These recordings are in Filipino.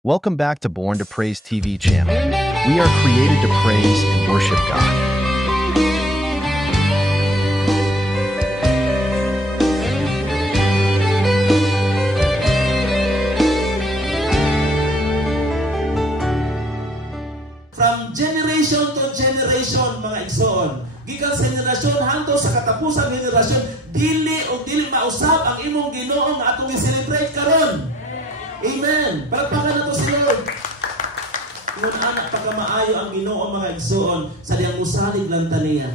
Welcome back to Born to Praise TV channel. We are created to praise and worship God. From generation to generation, mga igsoon, gikan sa henerasyon hangtod sa katapusang henerasyon, dili mausab ang imong Ginoo nga atong i-celebrate karon. Amen. Palakpakan na to si Lord. Kung anak pagkamaayo ang Ginoo mga igsoon, sa diyang musalig lang taniya.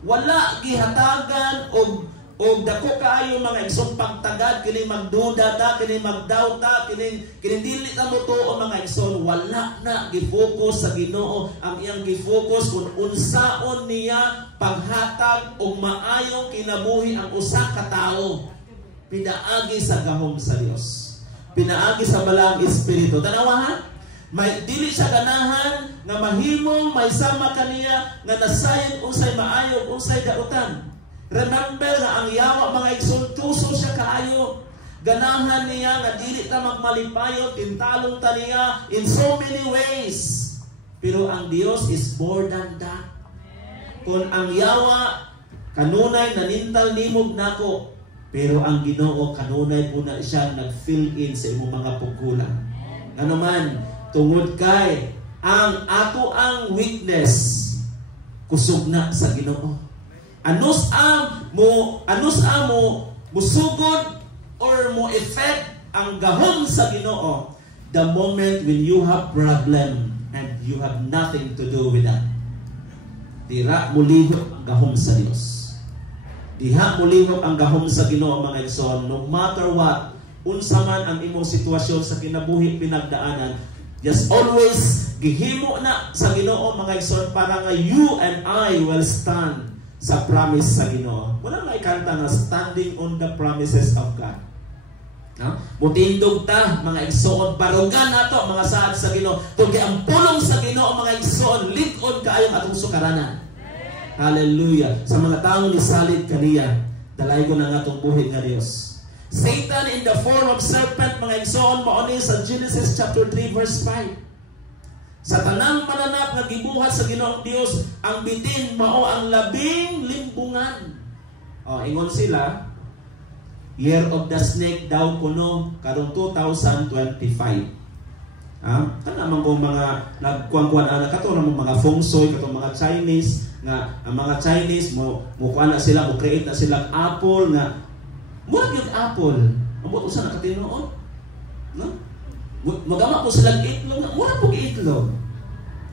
Wala gihatagan og dako kaayo mga igsoon pagtagad kini magduda ta, kini magdoubt ta, kini dili ta mo tuo mga igsoon. Wala na gi-focus sa Ginoo. Ang iyang gi-focus kung unsaon niya paghatag og maayong kinabuhi ang usa ka tawo. Pinaagi sa gahom sa Dios. Pinaagi sa balang espiritu. Tanawa ha? May dili siya ganahan nga mahimong may sama kaniya nga nasayon unsay maayo unsay dautan. Remember nga ang yawa mga igsoon tuso siya kaayo. Ganahan niya nga dili ta magmalipayon, tintalong ta niya in so many ways. Pero ang Dios is more than that. Kung ang yawa kanunay nanintal nimog nako, pero ang Ginoo kanunay po na siya nag-fill in sa imong mga pagkulang. Nga naman, tungod kay ang ato ang weakness kusog na sa Ginoo. Anus mo musugod or mo effect ang gahom sa Ginoo the moment when you have problem and you have nothing to do with that. Dira mulihok ang gahom sa Dios. Diha mulihok ang gahom sa Ginoo mga igsoon. No matter what, unsa man ang imong sitwasyon sa kinabuhi pinagdaanan, just always gihimo na sa Ginoo mga igsoon para nga you and I will stand sa promise sa Ginoo. Wala na ikanta nga standing on the promises of God. No? Mutindog ta mga igsoon, barugan nato mga saad sa Ginoo. Tungkol ang pulong sa Ginoo mga igsoon, lig-on kaayong atong sukaranan. Hallelujah. Sa mga taong nisalit kaniya, dalay ko na nga itong buhay nga Diyos. Satan in the form of serpent, mga igsoon, mauni sa Genesis chapter 3 verse 5. Sa tanang mananap nga gibuhat sa Ginoong Diyos, ang bitin mao ang labing limbungan. Ingon sila, Year of the Snake daw kuno, karong 2025. Naman kung mga nagkuang-kuan na kato ng mga feng shui, kato mga Chinese, nga ang mga Chinese kuan na sila, create na silang apple nga mura yung apple. Amot usa na katinoon. No? Magama po silang itlog, mura po itlog.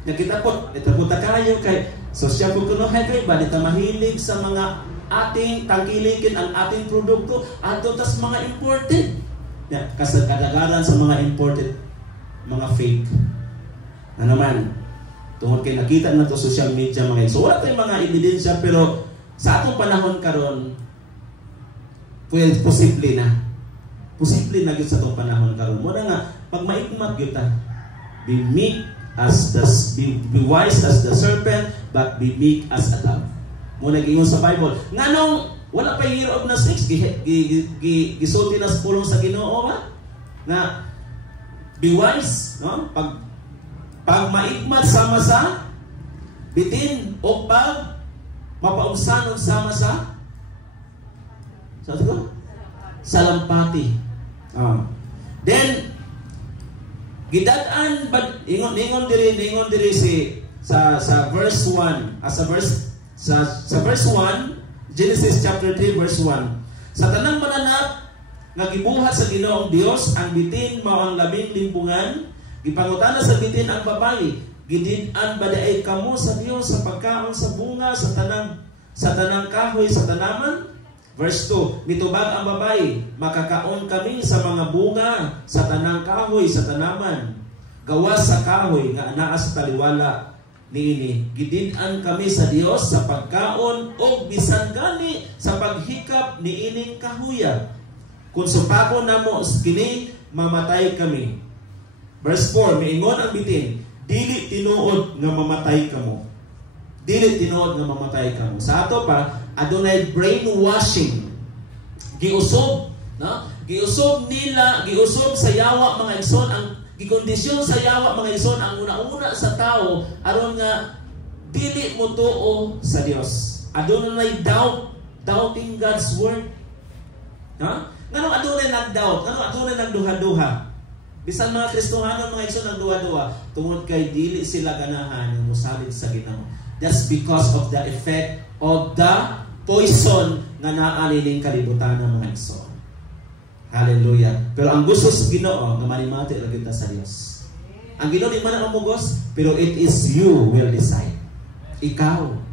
Nakita po, ito po kayo kay social po kuno kay ba dita mahilig sa mga ating tangkilikin ang ating produkto ato tas mga imported. Kasagadaran sa mga imported mga fake. Ano man, tungkol kay nakita na to social media mga so wala tayong mga ebidensya pero sa atong panahon karon posible na gyud sa atong panahon karon mo na nga pag maikmat gyud ta be wise as the serpent but be meek as a dove. Mo nag-ingon sa Bible nganong wala pa year of na 6 gisulti na sa pulong sa Ginoo ba nga be wise, no? Pag maikmat sama sa bitin o pag mapaugsanon sama sa salampati. Then gidad-an ingon diri si sa verse 1 sa verse 1 Genesis chapter 3 verse 1 sa tanang mananap nga gibuhat sa Ginoong Dios ang bitin mao ang labing limbungan gipangutana sa bitin ang babayi gidid-an ba daay kamo sa Dios sa pagkaon sa bunga sa tanang kahoy sa tanaman. Verse 2 mitubag ang babayi makakaon kami sa mga bunga sa tanang kahoy sa tanaman gawas sa kahoy nga anaa sa taliwala niini gidid-an kami sa Dios sa pagkaon og bisan gani sa paghikap niining kahoya. Kung supako na mo kini, mamatay kami. Verse 4, miingon ang bitin, dili tinuod nga mamatay kamo. Dili tinuod nga mamatay kamo. Sa ato pa, adunay brainwashing. Giusob, no? Giusob nila, giusob sa yawa mga igsoon gikondisyon sa yawa mga igsoon ang una-una sa tao aron nga dili mo tuo sa Dios. Adunay doubting God's word. Ha? Nganong adunay nag-doubt? Nganong adunay nagduha-duha? Bisan mga Kristohanon mga igsoon nagduha-duha tungod kay dili sila ganahan nga mosalig sa Ginoo. That's because of the effect of the poison nga naa nining kalibutan ng mga igsoon. Hallelujah. Pero ang gusto sa Ginoo nga manimati ra kita sa Dios. Ang Ginoo di man ang umugos, pero it is you will decide. Ikaw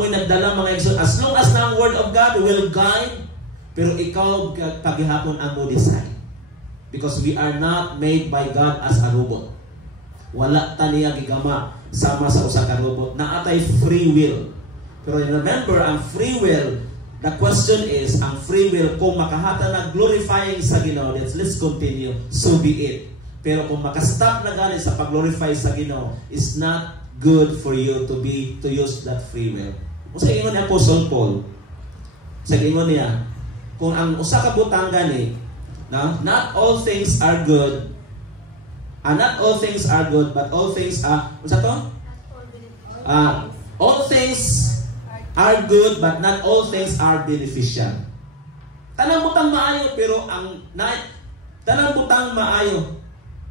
mo'y nagdala mga igsoon. As long as na ang word of God will guide, pero ikaw paghihapon ang mo decide. Because we are not made by God as a robot. Wala ta niya gigama sama sa usa ka robot. Naatay free will. Pero remember, ang free will, the question is, ang free will, kung makahata na glorifying sa Ginoo, let's continue, so be it. Pero kung makastop na gani sa pag-glorify sa Ginoo, it's not good for you to use that free will. Kung sa ingon ni Apostle Paul, sa ingon niya, kung ang usa ka butang gani, not all things are good, not all things are good, but all things are, unsa to? All things are good, but not all things are beneficial. Tanang butang maayo, pero tanang butang maayo,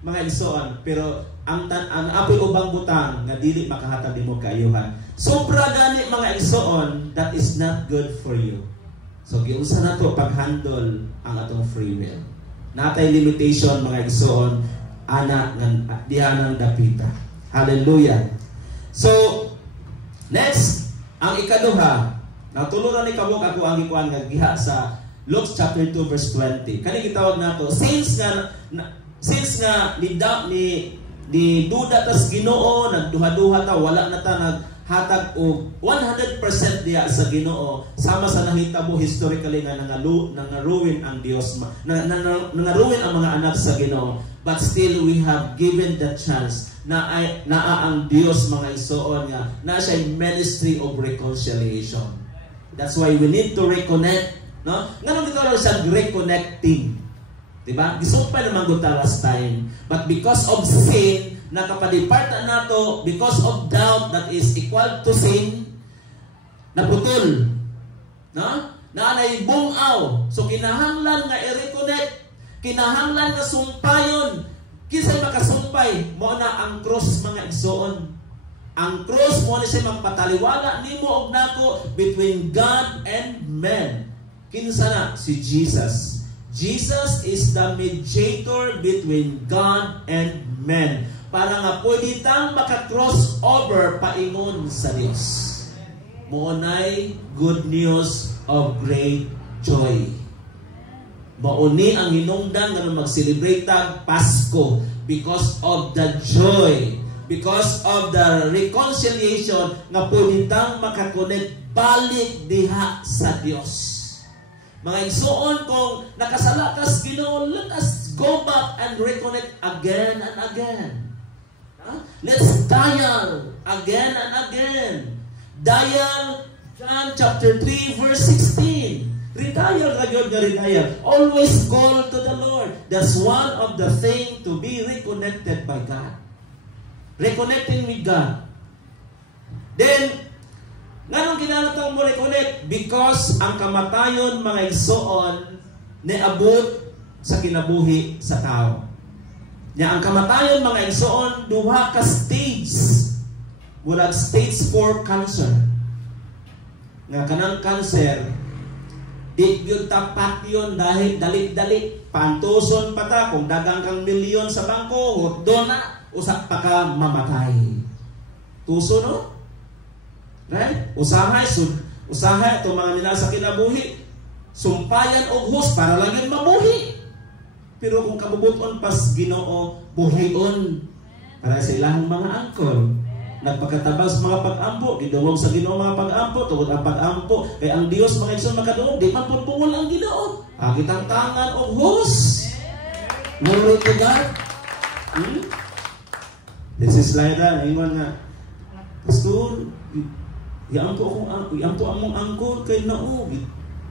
mga igsoon, pero ang apoy ubang butang nga dili makahatag nimo kaayuhan. Sobra gani mga igsoon, that is not good for you. So giunsa nato pag-handle ang atong free will. Natay limitation mga igsoon, ana ng diha ng dapita. Hallelujah. So next, ang ikaduha, natuluran ni kabuk ako ang ikuan nga giha sa Luke chapter 2 verse 20. Kani gitawag nato, since nga ni duda tas Ginoo, nagduha-duha ta, wala na ta naghatag og 100% diya sa Ginoo, sama sa nahitabo historically nga nangaruin ang Dios, nangaruin ang mga anak sa Ginoo, but still we have given the chance naa ang Dios mga igsoon nga na siya ministry of reconciliation. That's why we need to reconnect, no? Nganong gitawag sa reconnecting, diba? Gisumpay naman gud last time, but because of sin nakapalipart na nato, because of doubt that is equal to sin, naputol, no? Naanay bungaw, so kinahanglan nga i-reconnect, kinahanglan nga sumpayon. Kisay makasumpay mo na ang cross mga igsoon. Ang cross mo na siya magpataliwala nimo og nako between God and man. Kinsa na si Jesus. Jesus is the mediator between God and man. Para nga pwede tang maka-cross over paingon sa Dios. Mo nay good news of great joy. Mauni ang hinungdan nga mag-celebrate tag Pasko because of the joy, because of the reconciliation nga pwedeng makakonect balik diha sa Dios. Mga igsoon, kung nakasala kas Ginoo, let us go back and reconnect again and again. Let's dial again and again. Dial John chapter 3 verse 16. Redial, redial. Always call to the Lord. That's one of the things to be reconnected by God. Reconnecting with God. Then, nganong kinahanglan mo reconnect? Because ang kamatayon mga igsoon niabot sa kinabuhi sa tao. Nya ang kamatayon mga igsoon duha ka stage. Mula stage 4 cancer. Nga kanang cancer di yun tapat yun dahil dali-dali pantuson pa ta kung dagang kang milyon sa bangko doon na usap pa ka mamatay. Tuso no? Right? Usahay itong mga nila sa kinabuhi sumpayan og hus para lang yun mabuhi. Pero kung kabubuton pas Ginoo buhion para sa ilang mga angkol. Nagpagkatabang sa mga pag-ampo, gidawag sa Ginoo mga pag-ampo, tungod ang pag-ampo, kay ang Dios mga igsoon makaduog, di man pupungol ang Ginoo. Agit ang tangan o hus. Glory to God. This is Lyra, ingon nga, Pastor, iampo among angkol kay nao,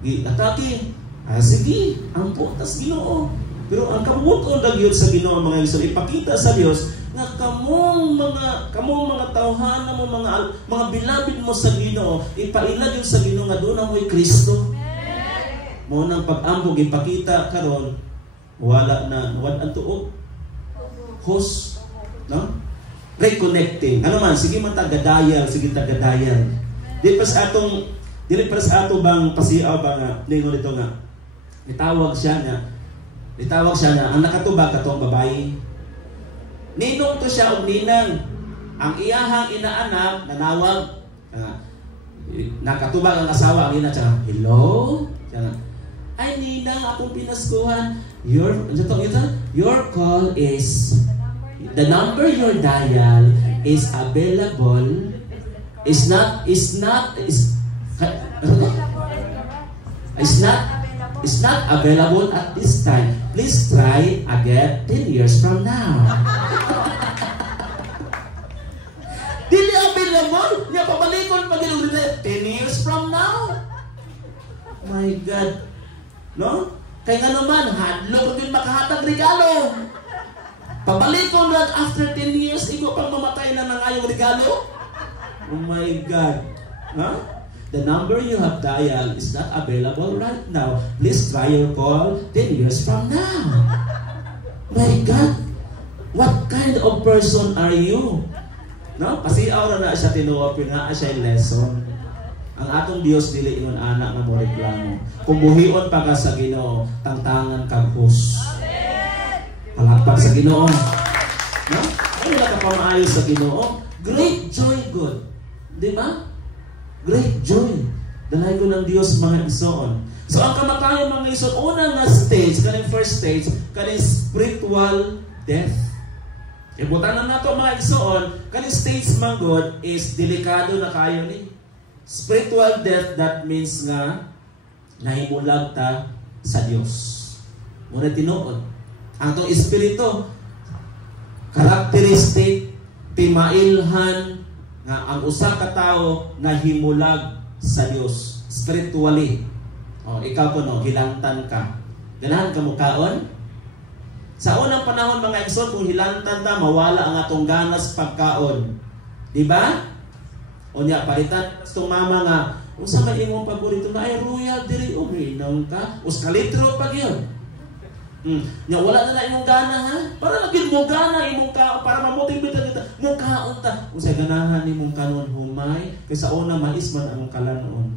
atake. Sige, ampo tas Ginoo. Pero ang kabuton lang yun sa Ginoo mga igsoon, ipakita sa Dios nga kamong mga tawhana mo, mga beloved mo sa Ginoo, ipailag yun sa Ginoo nga doon mo'y Kristo. Mo nang pag-ambog ipakita karon wala na ang tuog. Host, no? Reconnecting. Ano man, sige man tagadayal, sige tagadayal. Dili pa sa ato bang pasiaw ba nga lingon nito nga. Nitawag siya na ang nakatubag katong babae. Ninong to siya og ninang. Ang iyahang inaanak nanawag. Nakatubag ang asawa ang ina siya. Hello? Siya, ay ninang, akong pinaskuhan. Your call is the number your dial is available. Is not available at this time. Please try again 10 years from now. Dili available. Niya pabalikon pag 10 years from now. My God. No? Kaya nga naman, hadlo ko din makahatag regalo. Pabalikon lang after 10 years, ikaw pang mamatay na nangayong regalo. Oh my God. Huh? The number you have dialed is not available right now. Please try your call 10 years from now. My God. What kind of person are you? No? Pasiaw na siya tinuwa, na siya yung lesson. Ang atong Dios dili ingon anak nga mo reklamo. Kung buhion pa ka sa Ginoo, tangtangan kag hus. Palakpak sa Ginoo. No? Ano na ka pamaayo sa Ginoo? Great joy good. Di ba? Great joy. Dalahay ko ng Dios mga igsoon. So ang kamatayon mga igsoon, una nga stage, kaning first stage, kaning spiritual death. Ibutanan na to mga igsoon, kaning stage man God is delikado na kayo ni. Spiritual death, that means nga nahimulag ta sa Dios. Muna tinuod. Ang itong espiritu, karakteristik, timailhan, nga ang usa ka tawo nahimulag sa Dios spiritually. O, ikaw po no, hilantan ka. Ganahan ka mo kaon? Sa unang panahon mga igsoon, kung hilantan ta, mawala ang atong ganas pagkaon. Di ba? O niya, palitan itong mama nga, unsa man imong paborito na ay royal diri o ginang ka, o skalitro pag yun. Nya wala na imong gana ha? Para lagin mo gana imong kaon, para mamotivate kita, mo kaon ta. Unsay ganahan imong kanon humay, kay sa una mais man ang kalanon.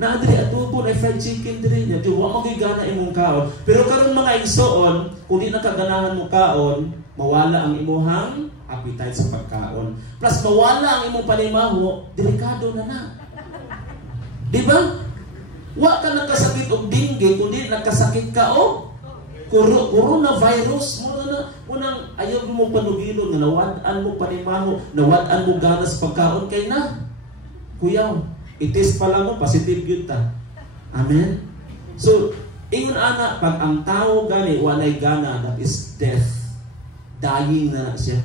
Na diri adobo na fried chicken diri nya, di wa mo gana imong kaon. Pero karon mga igsoon, kung di nakaganahan mo kaon, mawala ang imong appetite sa pagkaon. Plus mawala ang imong panimaho, delikado na. Di ba? Wa ka nakasakit og dengue kundi nakasakit ka og coronavirus mo na unang ayaw mo panugilon nga nawad-an mo panimaho, nawad-an mo ganas pagkaon kay na. Kuyaw, itis pa lang mo positive gyud ta. Amen. So, ingon ana pag ang tao gani walay gana, that is death. Dying na siya.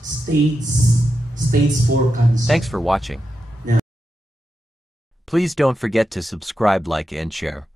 Stage 4 cancer. Thanks for watching. Yeah. Please don't forget to subscribe, like, and share.